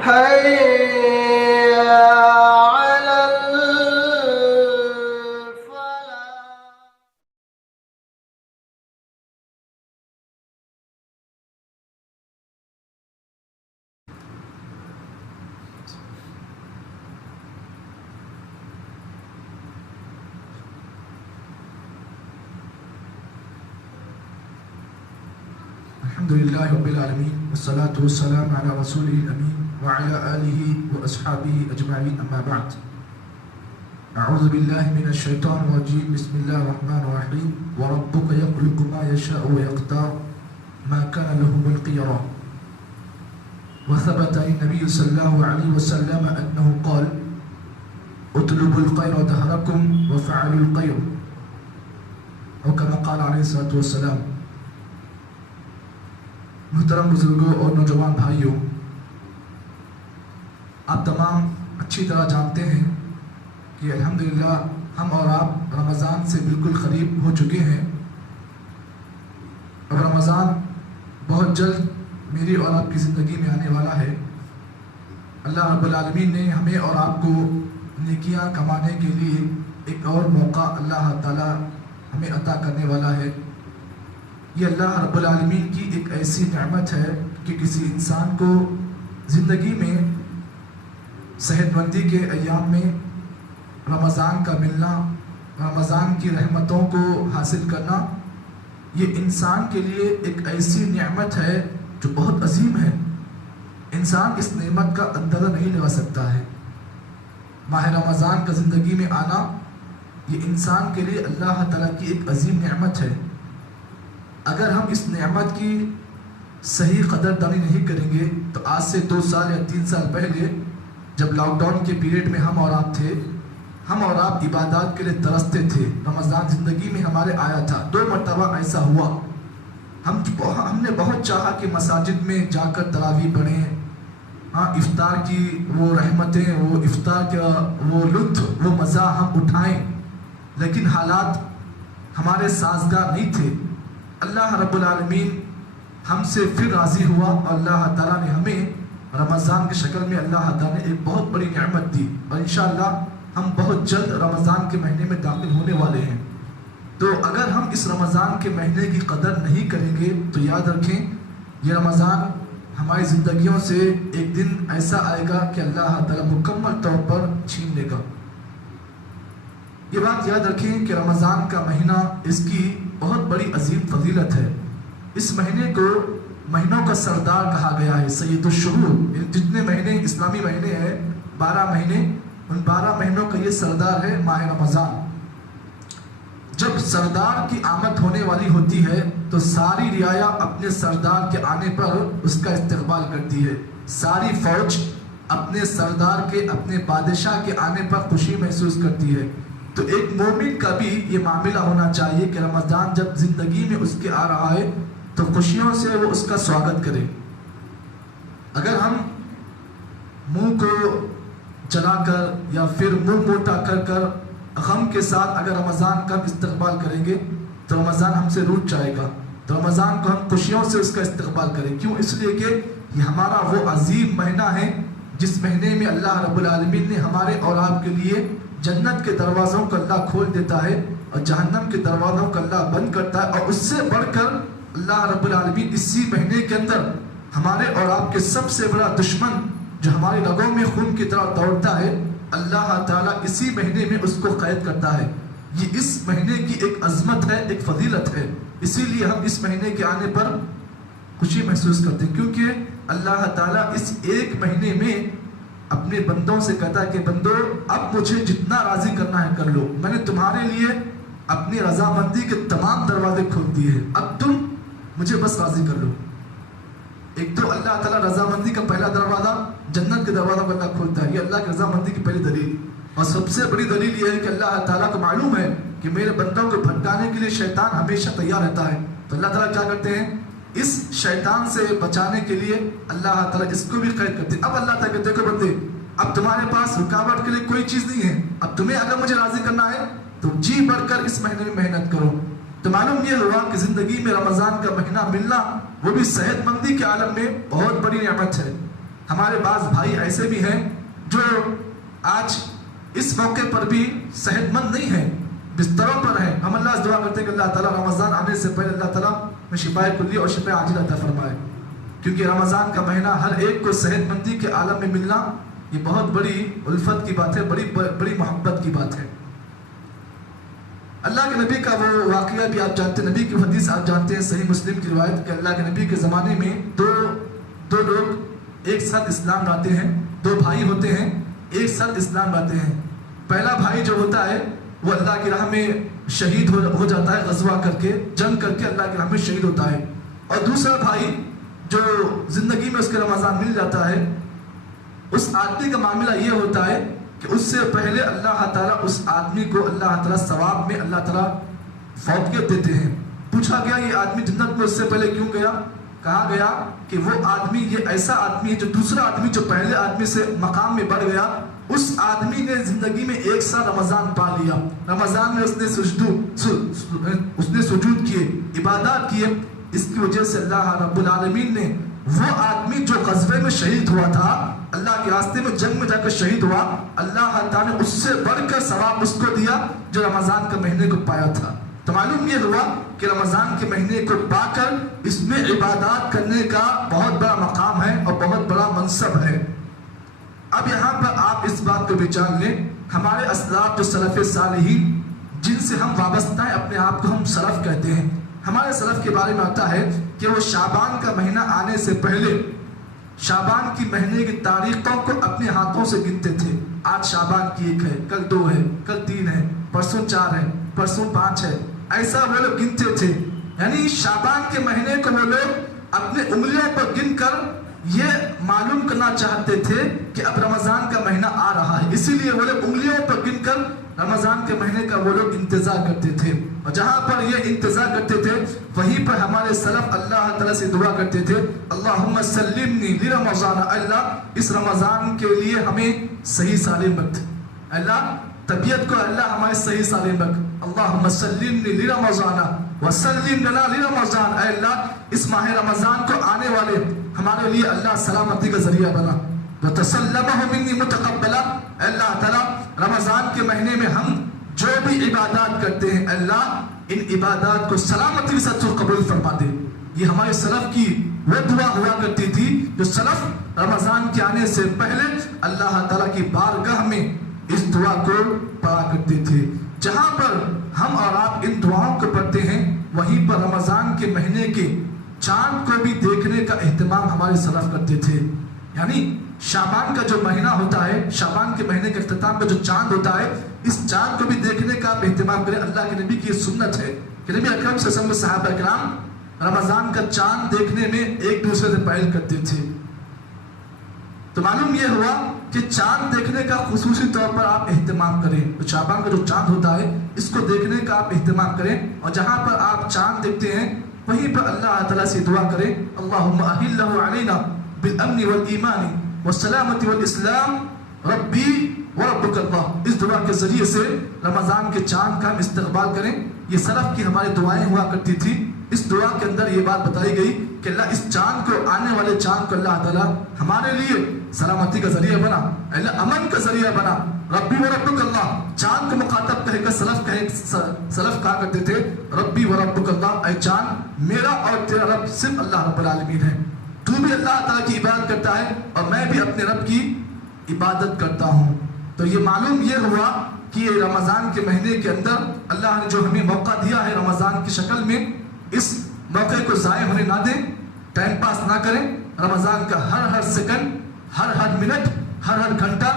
حي على الفلاح. الحمد لله رب العالمين والصلاة والسلام على رسوله الأمين وعلى آله وأصحابه أجمعين أما بعد. أعوذ بالله من الشيطان الرجيم. بسم الله الرحمن الرحيم. وربك يخلق ما يشاء ويختار ما كان لهم الخيرة. وثبت عن النبي صلى الله عليه وسلم أنه قال اطلبوا الخير دهركم وفعلوا الخير، أو كما قال عليه الصلاة والسلام. محترم بزرگوں اور نوجوان بھائیوں، آپ تمام اچھی طرح جانتے ہیں کہ الحمدللہ ہم اور آپ رمضان سے بالکل قریب ہو چکے ہیں. اب رمضان بہت جلد میری اور آپ کی زندگی میں آنے والا ہے. اللہ رب العالمین نے ہمیں اور آپ کو نیکیاں کمانے کے لیے ایک اور موقع اللہ تعالیٰ ہمیں عطا کرنے والا ہے. یہ اللہ رب العالمین کی ایک ایسی نعمت ہے کہ کسی انسان کو زندگی میں صحت مندی کے ایام میں رمضان کا ملنا، رمضان کی رحمتوں کو حاصل کرنا، یہ انسان کے لیے ایک ایسی نعمت ہے جو بہت عظیم ہے. انسان اس نعمت کا اندازہ نہیں لگا سکتا ہے. ماہ رمضان کا زندگی میں آنا یہ انسان کے لیے اللہ تعالیٰ کی ایک عظیم نعمت ہے. اگر ہم اس نعمت کی صحیح قدردانی نہیں کریں گے تو آج سے 2 سال یا 3 سال پہلے جب لاک ڈاؤن کے پیریڈ میں ہم اور آپ تھے، ہم اور آپ عبادات کے لیے ترستے تھے. رمضان زندگی میں ہمارے آیا تھا. 2 مرتبہ ایسا ہوا. ہم نے بہت چاہا کہ مساجد میں جا کر تراویح پڑھیں، افطار کی وہ رحمتیں، وہ افطار کا وہ لطف، وہ مزہ ہم اٹھائیں، لیکن حالات ہمارے سازگار نہیں تھے. اللہ رب العالمین ہم سے پھر راضی ہوا اور اللہ تعالیٰ نے ہمیں رمضان کی شکل میں اللہ تعالیٰ نے ایک بہت بڑی نعمت دی. اور انشاءاللہ ہم بہت جلد رمضان کے مہینے میں داخل ہونے والے ہیں. تو اگر ہم اس رمضان کے مہینے کی قدر نہیں کریں گے تو یاد رکھیں یہ رمضان ہماری زندگیوں سے ایک دن ایسا آئے گا کہ اللہ تعالیٰ مکمل طور پر چھین لے گا. یہ بات یاد رکھیں کہ رمضان کا مہینہ اس کی بہت بڑی عظیم فضیلت ہے. اس مہینے کو مہینوں کا سردار کہا گیا ہے، سید الشہور. جتنے مہینے اسلامی مہینے ہیں 12 مہینے، ان 12 مہینوں کا یہ سردار ہے ماہ رمضان. جب سردار کی آمد ہونے والی ہوتی ہے تو ساری رعایا اپنے سردار کے آنے پر اس کا استقبال کرتی ہے. ساری فوج اپنے سردار کے، اپنے بادشاہ کے آنے پر خوشی محسوس کرتی ہے. تو ایک مومن کا بھی یہ معاملہ ہونا چاہیے کہ رمضان جب زندگی میں اس کے آ رہا ہے تو خوشیوں سے وہ اس کا سواگت کرے. اگر ہم منہ کو چلا کر یا پھر منہ موٹا کر غم کے ساتھ اگر رمضان کا استقبال کریں گے تو رمضان ہم سے روٹ جائے گا. تو رمضان کو ہم خوشیوں سے اس کا استقبال کریں. کیوں؟ اس لیے کہ یہ ہمارا وہ عظیم مہینہ ہے جس مہینے میں اللہ رب العالمین نے ہمارے اور آپ کے لیے جنت کے دروازوں کو اللہ کھول دیتا ہے اور جہنم کے دروازوں کو اللہ بند کرتا ہے. اور اس سے بڑھ کر اللہ رب العالمین اسی مہینے کے اندر ہمارے اور آپ کے سب سے بڑا دشمن جو ہماری رگوں میں خون کی طرح دوڑتا ہے، اللہ تعالیٰ اسی مہینے میں اس کو قید کرتا ہے. یہ اس مہینے کی ایک عظمت ہے، ایک فضیلت ہے. اسی لیے ہم اس مہینے کے آنے پر خوشی محسوس کرتے ہیں، کیونکہ اللہ تعالیٰ اس ایک مہینے میں اپنے بندوں سے کہتا ہے کہ بندو اب مجھے جتنا راضی کرنا ہے کر لو. میں نے تمہارے لیے اپنی رضامندی کے تمام دروازے کھول دیے ہیں، اب تم مجھے بس راضی کر لو. ایک تو اللہ تعالیٰ رضامندی کا پہلا دروازہ جنت کے دروازہ کو اللہ کھولتا ہے. یہ اللہ کی رضامندی کی پہلی دلیل. اور سب سے بڑی دلیل یہ ہے کہ اللہ تعالیٰ کو معلوم ہے کہ میرے بندوں کو بھٹکانے کے لیے شیطان ہمیشہ تیار رہتا ہے. تو اللہ تعالیٰ کیا کرتے ہیں؟ اس شیطان سے بچانے کے لیے اللہ تعالیٰ اس کو بھی قید کرتے ہیں. اب اللہ تعالیٰ کہتے ہیں کہ بندے اب تمہارے پاس رکاوٹ کے لیے کوئی چیز نہیں ہے. اب تمہیں اگر مجھے راضی کرنا ہے تو جی بڑھ کر اس مہینے میں محنت کرو. تو معلوم یہ ہوا کہ زندگی میں رمضان کا مہینہ ملنا وہ بھی صحت مندی کے عالم میں بہت بڑی نعمت ہے. ہمارے بعض بھائی ایسے بھی ہیں جو آج اس موقع پر بھی صحت مند نہیں ہیں، بستروں پر ہیں. ہم اللہ سے دعا کرتے ہیں کہ اللہ تعالیٰ رمضان آنے سے پہلے اللہ تعالیٰ میں شفاء کلی اور شفاء عاجل عطا فرمائے، کیونکہ رمضان کا مہینہ ہر ایک کو صحت مندی کے عالم میں ملنا یہ بہت بڑی الفت کی بات ہے، بڑی محبت کی بات ہے. اللہ کے نبی کا وہ واقعہ بھی آپ جانتے ہیں، نبی کی حدیث آپ جانتے ہیں، صحیح مسلم کی روایت کہ اللہ کے نبی کے زمانے میں دو لوگ ایک ساتھ اسلام لاتے ہیں. دو بھائی ہوتے ہیں، ایک ساتھ اسلام لاتے ہیں. پہلا بھائی جو ہوتا ہے وہ اللہ کی راہ میں شہید ہو جاتا ہے، غزوہ کر کے، جنگ کر کے اللہ کی راہ میں شہید ہوتا ہے. اور دوسرا بھائی جو زندگی میں اس کے رمضان مل جاتا ہے، اس آدمی کا معاملہ یہ ہوتا ہے کہ اس سے پہلے اللہ تعالیٰ اس آدمی کو اللہ تعالیٰ ثواب میں اللہ تعالیٰ فوقیت دیتے ہیں. پوچھا گیا یہ آدمی جنت میں اس سے پہلے کیوں گیا؟ کہا گیا کہ وہ آدمی یہ ایسا آدمی ہے جو دوسرا آدمی جو پہلے آدمی سے مقام میں بڑھ گیا، اس آدمی نے زندگی میں ایک سال رمضان پا لیا. رمضان میں اس نے سجود کیے، عبادات کیے. اس کی وجہ سے اللہ رب العالمین نے وہ آدمی جو غزوے میں شہید ہوا تھا، اللہ کے راستے میں جنگ میں جا کر شہید ہوا، اللہ تعالیٰ نے اس سے بڑھ کر ثواب اس کو دیا جو رمضان کے مہینے کو پایا تھا. تو معلوم یہ ہوا کہ رمضان کے مہینے کو پا کر اس میں عبادات کرنے کا بہت بڑا مقام ہے اور بہت بڑا منصب ہے. اب یہاں پر آپ اس بات کو بھی جان لیں، ہمارے اسلاف جو سلف صالحین جن سے ہم وابستہ ہیں، اپنے آپ کو ہم سلف کہتے ہیں. ہمارے سلف کے بارے میں آتا ہے کہ وہ شعبان کا مہینہ آنے سے پہلے شعبان کی مہینے کی تاریخوں کو اپنے ہاتھوں سے گنتے تھے. آج شعبان کی 1 ہے، کل 2 ہے، کل 3 ہے، پرسوں 4 ہے، پرسوں 5 ہے. ایسا وہ لوگ گنتے تھے. یعنی شعبان کے مہینے کو وہ لوگ اپنے انگلیوں پر گن کر یہ معلوم کرنا چاہتے تھے کہ اب رمضان کا مہینہ آ رہا ہے. اسی لیے وہ لوگ انگلیوں پر گن کر رمضان کے مہینے کا وہ لوگ انتظار کرتے تھے. اور جہاں پر یہ انتظار کرتے تھے وہیں پر ہمارے سلف اللہ تعالیٰ سے دعا کرتے تھے، اللہم سلمنی لرمضان، اللہ اس رمضان کے لیے ہمیں صحیح سالم رکھ. اللہ طبیعت کو اللہ ہمارے صحیح سالم رکھ. اللہم سلمنی لرمضان وسلم لنا لرمضان، اے اللہ اس ماہ رمضان کو آنے والے ہمارے لیے اللہ سلامتی کا ذریعہ بنا. وتسلمہ منی متقبلا، اے اللہ تعالیٰ رمضان کے مہینے میں ہم جو بھی عبادات کرتے ہیں اللہ ان عبادات کو سلامتی کے ساتھ قبول فرما دے. یہ ہمارے سلف کی وہ دعا ہوا کرتی تھی جو سلف رمضان کے آنے سے پہلے اللہ تعالیٰ کی بارگاہ میں اس دعا کو پڑھا کرتے تھے. جہاں پر ہم اور آپ ان دعاؤں کو پڑھتے ہیں وہیں پر رمضان کے مہینے کے چاند کو بھی دیکھنے کا اہتمام ہمارے سلف کرتے تھے. یعنی شعبان کا جو مہینہ ہوتا ہے، شعبان کے مہینے کے اختتام کا جو چاند ہوتا ہے، اس چاند کو بھی دیکھنے کا آپ اہتمام کریں. اللہ کے نبی کی یہ سنت ہے کہ نبی اکرم صلی اللہ علیہ وسلم صحابہ کرام رمضان کا چاند دیکھنے میں ایک دوسرے سے پہل کرتے تھے. تو معلوم یہ ہوا کہ چاند دیکھنے کا خصوصی طور پر آپ اہتمام کریں. تو شعبان کا جو چاند ہوتا ہے اس کو دیکھنے کا آپ اہتمام کریں، اور جہاں پر آپ چاند دیکھتے ہیں وہیں پر اللہ تعالیٰ سے دعا کریں، اللہم احلہ علینا بالامن والایمان والسلامت والاسلام ربی وربک اللہ. اس دعا کے ذریعے سے رمضان کے چاند کا ہم استقبال کریں. یہ سلف کی ہماری دعائیں ہوا کرتی تھی. اس دعا کے اندر یہ بات بتائی گئی کہ اللہ اس چاند کو، آنے والے چاند کو اللہ تعالیٰ ہمارے لیے سلامتی کا ذریعہ بنا، اللہ امن کا ذریعہ بنا. ربی وربک اللہ، چاند کو مخاطب کہے کر سلف کہا کرتے تھے ربی وربک اللہ، اے چاند میرا اور تیرا رب صرف اللہ رب العالمین ہے. تو بھی اللہ تعالیٰ کی عبادت کرتا ہے اور میں بھی اپنے رب کی عبادت کرتا ہوں. تو یہ معلوم یہ ہوا کہ یہ رمضان کے مہینے کے اندر اللہ نے جو ہمیں موقع دیا ہے رمضان کی شکل میں، اس موقع کو ضائع ہونے نہ دیں، ٹائم پاس نہ کریں. رمضان کا ہر سیکنڈ، ہر منٹ، ہر گھنٹہ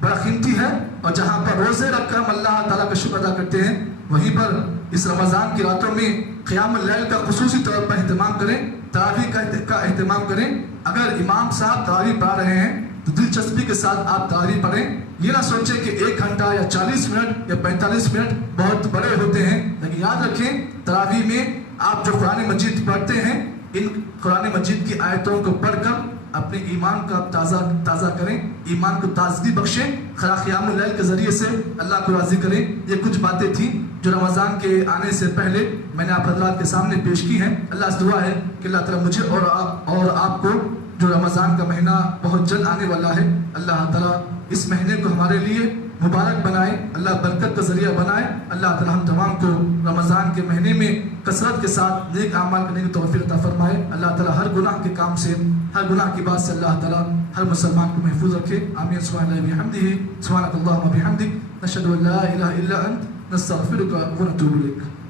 بڑا قیمتی ہے. اور جہاں پر روزے رکھ کر ہم اللہ تعالیٰ کا شکر ادا کرتے ہیں وہیں پر اس رمضان کی راتوں میں قیام اللیل کا خصوصی طور پر اہتمام کریں، تراویح کا اہتمام کریں. اگر امام صاحب تراویح پڑھا رہے ہیں تو دلچسپی کے ساتھ آپ تراویح پڑھیں. یہ نہ سوچیں کہ 1 گھنٹہ یا 40 منٹ یا 45 منٹ بہت بڑے ہوتے ہیں، لیکن یاد رکھیں تراویح میں آپ جو قرآن مجید پڑھتے ہیں ان قرآن مجید کی آیتوں کو پڑھ کر اپنے ایمان کا تازہ کریں، ایمان کو تازگی بخشیں. قیام اللیل کے ذریعے سے اللہ کو راضی کریں. یہ کچھ باتیں تھیں جو رمضان کے آنے سے پہلے میں نے آپ حضرات کے سامنے پیش کی ہیں. اللہ سے دعا ہے کہ اللہ تعالیٰ مجھے اور آپ کو جو رمضان کا مہینہ بہت جلد آنے والا ہے، اللہ تعالیٰ اس مہینے کو ہمارے لیے مبارک بنائے، اللہ برکت کا ذریعہ بنائے۔ اللہ تعالیٰ ہم تمام کو رمضان کے مہینے میں کثرت کے ساتھ نیک اعمال کرنے کی توفیق عطا فرمائے۔ اللہ تعالیٰ ہر گناہ کے کام سے، ہر گناہ کی بات سے اللہ تعالیٰ ہر مسلمان کو محفوظ رکھے، آمین۔ سبحان اللہ بحمدہ، سبحانک اللہم وبحمدک، نشہد ان لا الہ الا انت، نستغفرک ونتوب الیک۔